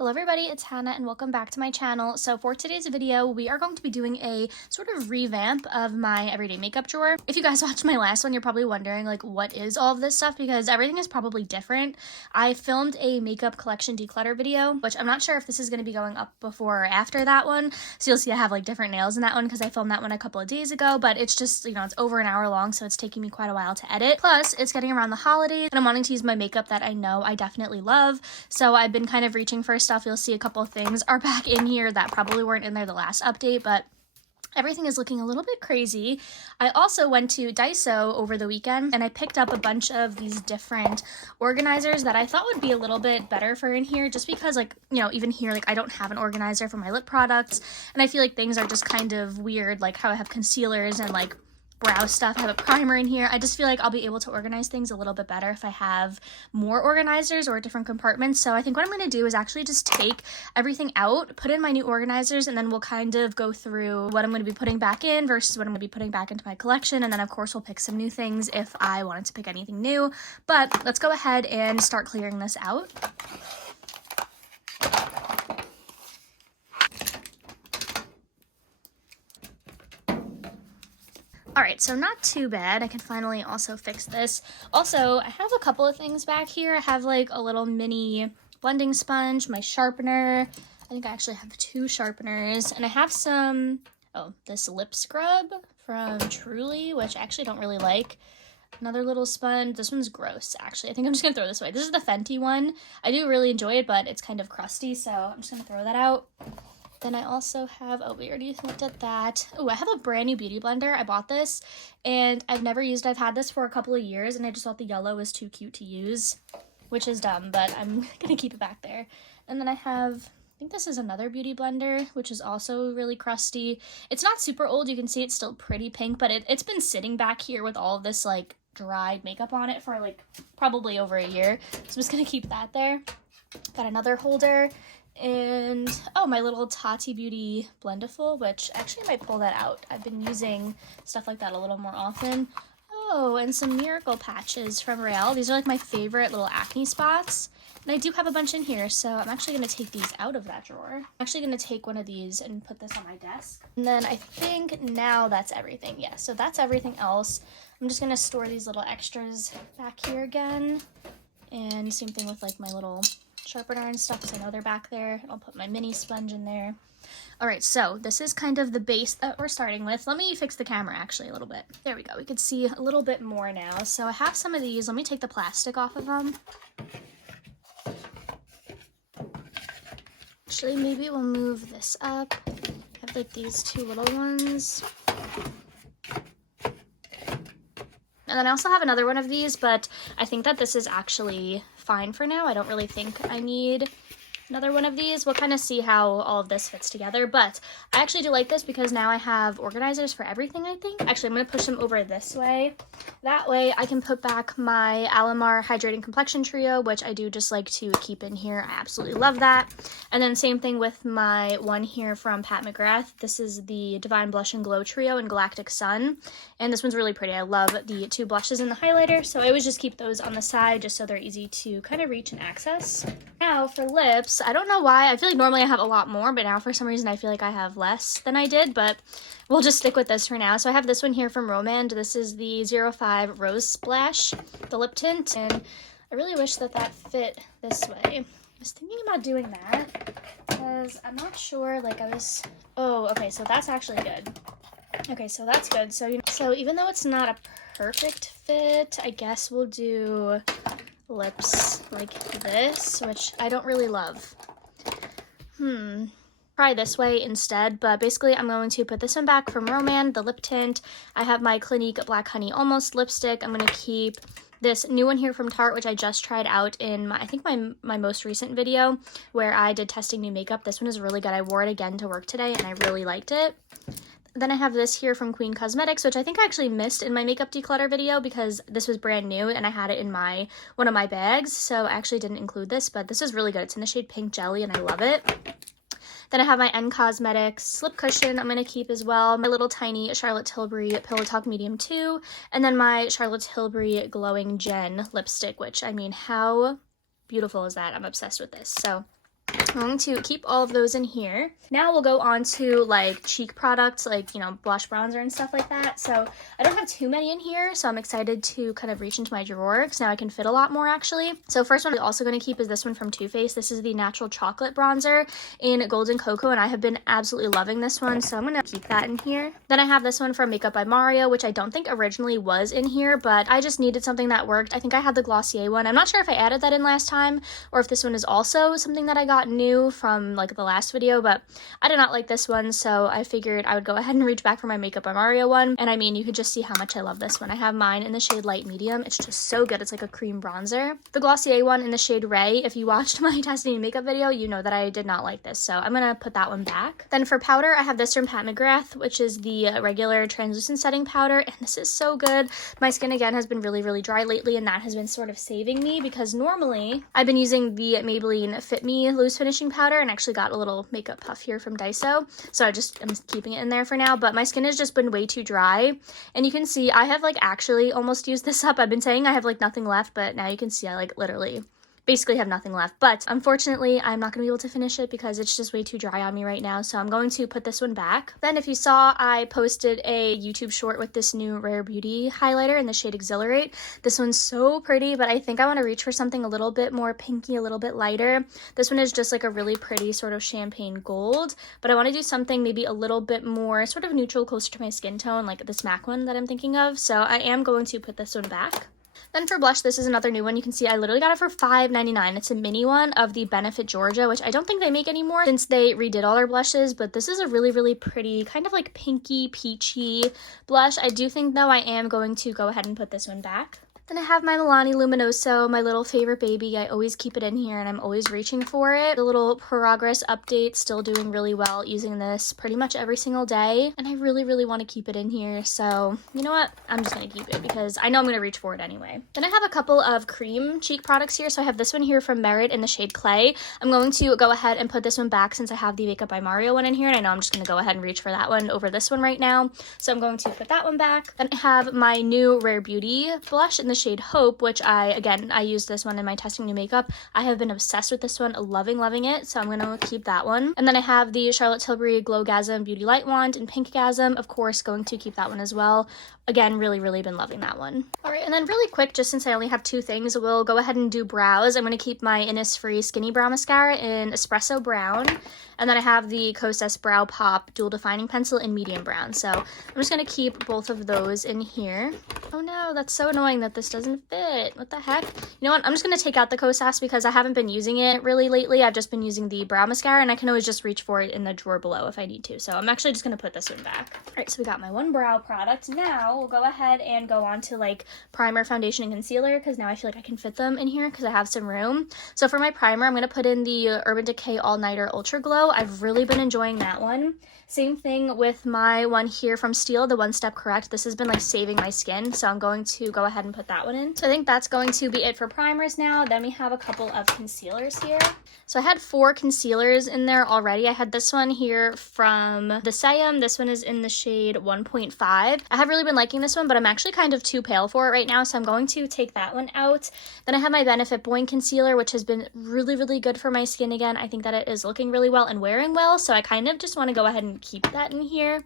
Hello everybody, it's Hannah and welcome back to my channel. So for today's video, we are going to be doing a sort of revamp of my everyday makeup drawer. If you guys watched my last one, you're probably wondering like what is all of this stuff because everything is probably different. I filmed a makeup collection declutter video, which I'm not sure if this is going to be going up before or after that one. So you'll see I have like different nails in that one because I filmed that one a couple of days ago, but it's just, it's over an hour long, so it's taking me quite a while to edit. Plus, it's getting around the holidays and I'm wanting to use my makeup that I know I definitely love. So I've been kind of reaching for stuff. You'll see a couple of things are back in here that probably weren't in there the last update, but everything is looking a little bit crazy. I also went to Daiso over the weekend and I picked up a bunch of these different organizers that I thought would be a little bit better for in here, just because even here, I don't have an organizer for my lip products and I feel like things are just kind of weird, like how I have concealers and brow stuff. I have a primer in here. I just feel like I'll be able to organize things a little bit better if I have more organizers or different compartments. So I think what I'm going to do is actually just take everything out, put in my new organizers, and then we'll kind of go through what I'm going to be putting back in versus what I'm going to be putting back into my collection. And then of course we'll pick some new things if I wanted to pick anything new. But let's go ahead and start clearing this out. Alright, so not too bad. I can finally also fix this. Also, I have a couple of things back here. I have a little mini blending sponge, my sharpener. I think I actually have two sharpeners. And I have this lip scrub from Truly, which I actually don't really like. Another little sponge. This one's gross, actually. I think I'm just going to throw this away. This is the Fenty one. I do really enjoy it, but it's kind of crusty, so I'm just going to throw that out. Then I also have, we already looked at that. Oh, I have a brand new beauty blender. I bought this and I've never used it. I've had this for a couple of years and I just thought the yellow was too cute to use, which is dumb, but I'm gonna keep it back there. And then I think this is another beauty blender, which is also really crusty. It's not super old. You can see it's still pretty pink, but it's been sitting back here with all of this dried makeup on it for probably over a year. So I'm just gonna keep that there. Got another holder. And my little Tati Beauty Blendiful, which actually I might pull that out. I've been using stuff like that a little more often. Oh, and some Miracle Patches from Real. These are my favorite little acne spots. And I do have a bunch in here, so I'm actually going to take these out of that drawer. I'm actually going to take one of these and put this on my desk. And then I think now that's everything. Yeah, so that's everything else. I'm just going to store these little extras back here again. And same thing with my little sharpener and stuff, because I know they're back there. I'll put my mini sponge in there. All right, so this is kind of the base that we're starting with. Let me fix the camera actually a little bit. There we go. We can see a little bit more now. So I have some of these. Let me take the plastic off of them. Actually, maybe we'll move this up. I have these two little ones. And then I also have another one of these, but I think that this is actually fine for now. I don't really think I need another one of these. We'll kind of see how all of this fits together, but I actually do like this because now I have organizers for everything, I think. Actually, I'm going to push them over this way. That way I can put back my Alamar Hydrating Complexion Trio, which I do just like to keep in here. I absolutely love that. And then same thing with my one here from Pat McGrath. This is the Divine Blush and Glow Trio in Galactic Sun. And this one's really pretty. I love the two blushes and the highlighter, so I always just keep those on the side just so they're easy to kind of reach and access. Now for lips, I don't know why. I feel like normally I have a lot more, but now for some reason I feel like I have less than I did, but we'll just stick with this for now. So I have this one here from Romand. This is the 05 Rose Splash, the lip tint, and I really wish that fit this way. I was thinking about doing that because I'm not sure, okay, so that's actually good. Okay, so that's good. So even though it's not a perfect fit, I guess we'll do lips like this, which I don't really love. Try this way instead, but basically I'm going to put this one back from Romand, the lip tint. I have my Clinique Black Honey Almost lipstick. I'm going to keep this new one here from Tarte, which I just tried out in my most recent video where I did testing new makeup. This one is really good. I wore it again to work today and I really liked it. Then I have this here from Queen Cosmetics, which I think I actually missed in my makeup declutter video because this was brand new and I had it in one of my bags, so I actually didn't include this, but this is really good. It's in the shade Pink Jelly and I love it. Then I have my N Cosmetics slip cushion I'm going to keep as well. My little tiny Charlotte Tilbury Pillow Talk Medium 2. And then my Charlotte Tilbury Glowing Gen lipstick, which, I mean, how beautiful is that? I'm obsessed with this. So I'm going to keep all of those in here. Now we'll go on to like cheek products, like, you know, blush, bronzer, and stuff like that. So I don't have too many in here, so I'm excited to kind of reach into my drawer because now I can fit a lot more actually. So first one I'm also going to keep is this one from Too Faced. This is the Natural Chocolate Bronzer in Golden Cocoa, and I have been absolutely loving this one, so I'm going to keep that in here. Then I have this one from Makeup by Mario, which I don't think originally was in here, but I just needed something that worked. I think I had the Glossier one. I'm not sure if I added that in last time or if this one is also something that I got new from like the last video, but I did not like this one, so I figured I would go ahead and reach back for my Makeup by Mario one. And I mean, you could just see how much I love this one. I have mine in the shade Light Medium. It's just so good. It's like a cream bronzer. The Glossier one in the shade Ray, if you watched my testing makeup video, you know that I did not like this, so I'm gonna put that one back. Then for powder, I have this from Pat McGrath, which is the regular translucent setting powder, and this is so good. My skin again has been really dry lately, and that has been sort of saving me because normally I've been using the Maybelline Fit Me loose finishing powder, and actually got a little makeup puff here from Daiso, so I'm keeping it in there for now. But my skin has just been way too dry, and you can see I have like actually almost used this up. I've been saying I have like nothing left, but now you can see I like literally basically have nothing left. But unfortunately, I'm not going to be able to finish it because it's just way too dry on me right now, so I'm going to put this one back. Then if you saw, I posted a YouTube short with this new Rare Beauty highlighter in the shade Exhilarate. This one's so pretty, but I think I want to reach for something a little bit more pinky, a little bit lighter. This one is just like a really pretty sort of champagne gold, but I want to do something maybe a little bit more sort of neutral, closer to my skin tone, like this MAC one that I'm thinking of. So I am going to put this one back. Then for blush, this is another new one. You can see I literally got it for $5.99. It's a mini one of the Benefit Georgia, which I don't think they make anymore since they redid all their blushes, but this is a really pretty kind of like pinky, peachy blush. I do think though I am going to go ahead and put this one back. Then I have my Milani Luminoso, my little favorite baby. I always keep it in here and I'm always reaching for it. The little progress update, still doing really well, using this pretty much every single day. And I really want to keep it in here. So you know what? I'm just going to keep it because I know I'm going to reach for it anyway. Then I have a couple of cream cheek products here. So I have this one here from Merit in the shade Clay. I'm going to go ahead and put this one back since I have the Makeup by Mario one in here. And I know I'm just going to go ahead and reach for that one over this one right now. So I'm going to put that one back. Then I have my new Rare Beauty blush in the shade Hope, which I used this one in my testing new makeup. I have been obsessed with this one, loving it, so I'm gonna keep that one. And then I have the Charlotte Tilbury Glowgasm Beauty Light Wand in Pinkgasm, of course, going to keep that one as well. Again, really been loving that one. All right, and then really quick, just since I only have two things, we'll go ahead and do brows. I'm gonna keep my Innisfree Skinny Brow Mascara in Espresso Brown. And then I have the Kosas Brow Pop Dual Defining Pencil in Medium Brown. So I'm just going to keep both of those in here. Oh no, that's so annoying that this doesn't fit. What the heck? You know what? I'm just going to take out the Kosas because I haven't been using it really lately. I've just been using the brow mascara and I can always just reach for it in the drawer below if I need to. So I'm actually just going to put this one back. All right, so we got my one brow product. Now we'll go ahead and go on to like primer, foundation, and concealer because now I feel like I can fit them in here because I have some room. So for my primer, I'm going to put in the Urban Decay All Nighter Ultra Glow. I've really been enjoying that one. Same thing with my one here from Steel, the One Step Correct. This has been like saving my skin, so I'm going to go ahead and put that one in. So I think that's going to be it for primers now. Then we have a couple of concealers here. So I had 4 concealers in there already. I had this one here from the Sayum. This one is in the shade 1.5. I have really been liking this one, but I'm actually kind of too pale for it right now, so I'm going to take that one out. Then I have my Benefit Boing Concealer, which has been really good for my skin again. I think that it is looking really well and wearing well, so I kind of just want to go ahead and keep that in here.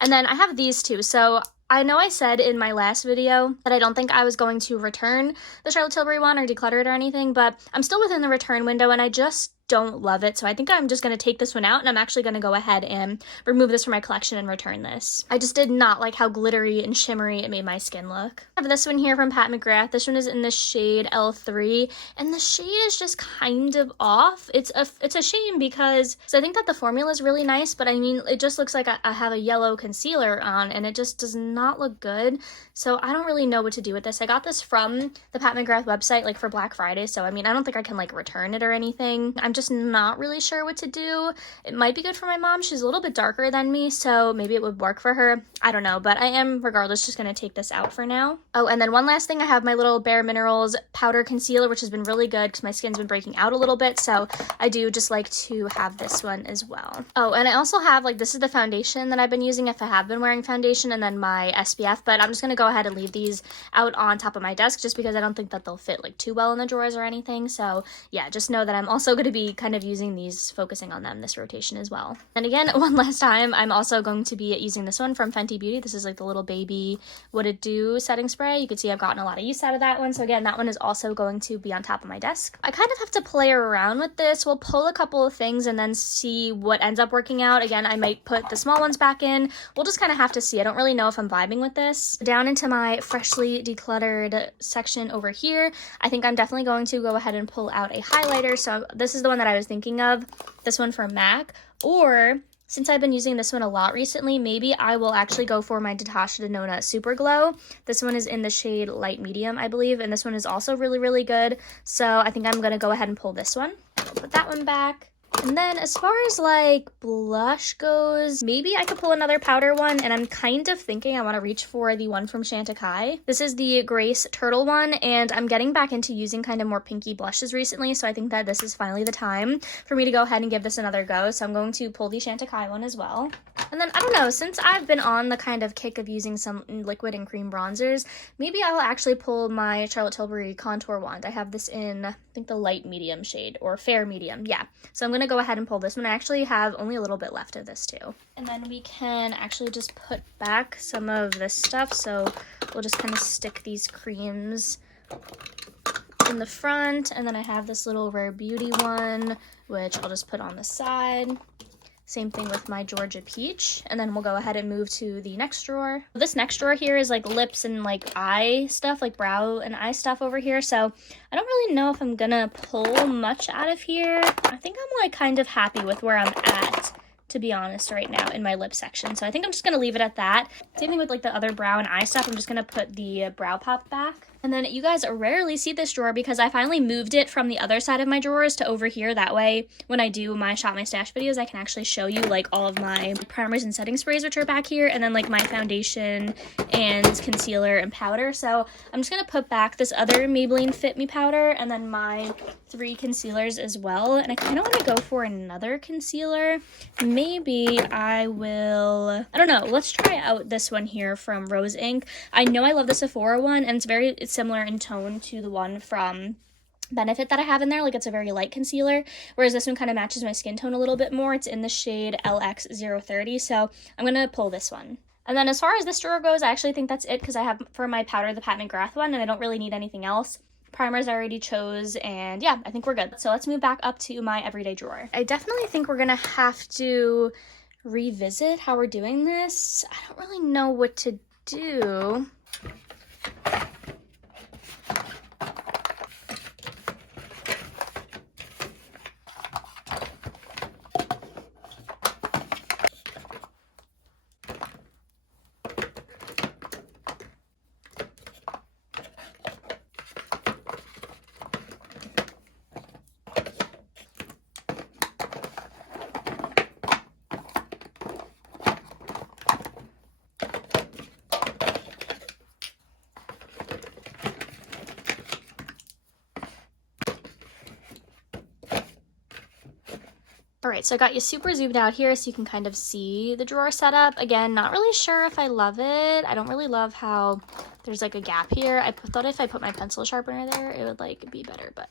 And then I have these two. So I know I said in my last video that I don't think I was going to return the Charlotte Tilbury one or declutter it or anything, but I'm still within the return window and I just don't love it. So I think I'm just going to take this one out and I'm actually going to go ahead and remove this from my collection and return this. I just did not like how glittery and shimmery it made my skin look. I have this one here from Pat McGrath. This one is in the shade L3 and the shade is just kind of off. It's a shame because I think that the formula is really nice, but I mean, it just looks like I have a yellow concealer on and it just does not look good. So I don't really know what to do with this. I got this from the Pat McGrath website like for Black Friday. So I mean, I don't think I can like return it or anything. I'm just not really sure what to do. It might be good for my mom. She's a little bit darker than me, so maybe it would work for her. I don't know, but I am regardless just going to take this out for now. Oh, and then one last thing, I have my little Bare Minerals powder concealer, which has been really good because my skin's been breaking out a little bit, so I do just like to have this one as well. Oh, and I also have like, this is the foundation that I've been using if I have been wearing foundation, and then my SPF, but I'm just going to go ahead and leave these out on top of my desk just because I don't think that they'll fit like too well in the drawers or anything. So yeah, just know that I'm also going to be be kind of using these, focusing on them this rotation as well. And again, one last time, I'm also going to be using this one from Fenty Beauty. This is like the little baby What It Do setting spray. You can see I've gotten a lot of use out of that one. So again, that one is also going to be on top of my desk. I kind of have to play around with this. We'll pull a couple of things and then see what ends up working out. Again, I might put the small ones back in. We'll just kind of have to see. I don't really know if I'm vibing with this. Down into my freshly decluttered section over here, I think I'm definitely going to go ahead and pull out a highlighter. So this is the one that I was thinking of, this one from MAC, or since I've been using this one a lot recently, maybe I will actually go for my Natasha Denona Super Glow. This one is in the shade Light Medium, I believe, and this one is also really, really good. So I think I'm going to go ahead and pull this one. I'll put that one back. And then as far as like blush goes, maybe I could pull another powder one, and I'm kind of thinking I want to reach for the one from Chantecaille. This is the Grace Turtle one, and I'm getting back into using kind of more pinky blushes recently, so I think that this is finally the time for me to go ahead and give this another go. So I'm going to pull the Chantecaille one as well. And then, I don't know, since I've been on the kind of kick of using some liquid and cream bronzers, maybe I'll actually pull my Charlotte Tilbury contour wand. I have this in, I think, the light medium shade, or fair medium, yeah. So I'm going to go ahead and pull this one. I actually have only a little bit left of this too. And then we can actually just put back some of this stuff. So we'll just kind of stick these creams in the front. And then I have this little Rare Beauty one, which I'll just put on the side. Same thing with my Georgia Peach. And then we'll go ahead and move to the next drawer. This next drawer here is like lips and like eye stuff, like brow and eye stuff over here. So I don't really know if I'm gonna pull much out of here. I think I'm like kind of happy with where I'm at, to be honest, right now in my lip section. So I think I'm just gonna leave it at that. Same thing with like the other brow and eye stuff. I'm just gonna put the brow pop back. And then you guys rarely see this drawer because I finally moved it from the other side of my drawers to over here. That way, when I do my Shop My Stash videos, I can actually show you like all of my primers and setting sprays, which are back here, and then like my foundation and concealer and powder. So I'm just gonna put back this other Maybelline Fit Me powder and then my 3 concealers as well. And I kind of want to go for another concealer. Maybe I will, I don't know, let's try out this one here from Rose Inc. I know I love the Sephora one, and it's similar in tone to the one from Benefit that I have in there. Like, it's a very light concealer, whereas this one kind of matches my skin tone a little bit more. It's in the shade LX030, so I'm gonna pull this one. And then as far as this drawer goes, I actually think that's it, because I have for my powder the Pat McGrath one, and I don't really need anything else. Primers I already chose, and yeah, I think we're good. So let's move back up to my everyday drawer. I definitely think we're gonna have to revisit how we're doing this. I don't really know what to do. All right, so I got you super zoomed out here so you can kind of see the drawer setup. Again, not really sure if I love it. I don't really love how there's like a gap here. I thought if I put my pencil sharpener there, it would like be better, but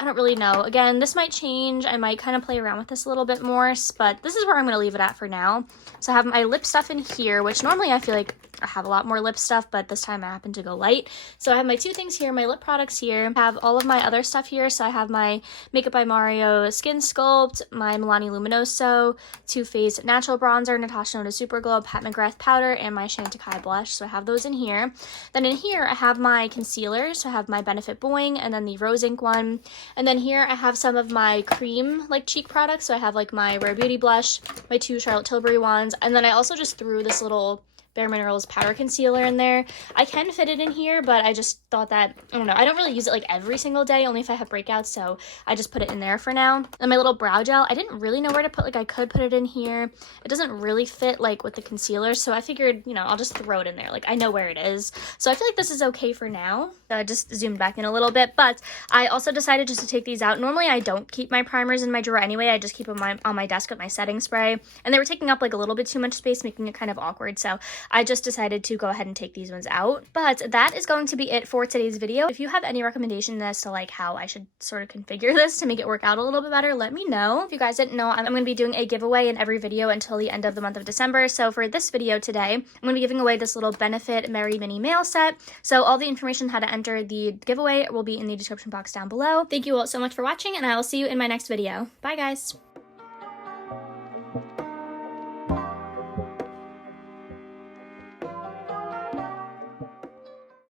I don't really know. Again, this might change. I might kind of play around with this a little bit more, but this is where I'm gonna leave it at for now. So I have my lip stuff in here, which normally I feel like I have a lot more lip stuff, but this time I happen to go light. So I have my 2 things here, my lip products here. I have all of my other stuff here. So I have my Makeup by Mario Skin Sculpt, my Milani Luminoso, Too Faced Natural Bronzer, Natasha Denona Super Glow, Pat McGrath Powder, and my Chantecaille Blush. So I have those in here. Then in here, I have my concealers. So I have my Benefit Boing and then the Rose Inc one. And then here, I have some of my cream, like cheek products. So I have like my Rare Beauty blush, my 2 Charlotte Tilbury ones. And then I also just threw this little Bare Minerals powder concealer in there. I can fit it in here, but I just thought that, I don't know, I don't really use it like every single day, only if I have breakouts, so I just put it in there for now. And my little brow gel, I didn't really know where to put, like I could put it in here. It doesn't really fit like with the concealer, so I figured, you know, I'll just throw it in there. Like, I know where it is. So I feel like this is okay for now. I just zoomed back in a little bit, but I also decided just to take these out. Normally I don't keep my primers in my drawer anyway. I just keep them on my desk with my setting spray, and they were taking up like a little bit too much space, making it kind of awkward, so I just decided to go ahead and take these ones out. But that is going to be it for today's video. If you have any recommendations as to like how I should sort of configure this to make it work out a little bit better, let me know. If you guys didn't know, I'm going to be doing a giveaway in every video until the end of the month of December. So for this video today, I'm going to be giving away this little Benefit Merry Mini mail set. So all the information how to enter the giveaway will be in the description box down below. Thank you all so much for watching, and I will see you in my next video. Bye guys!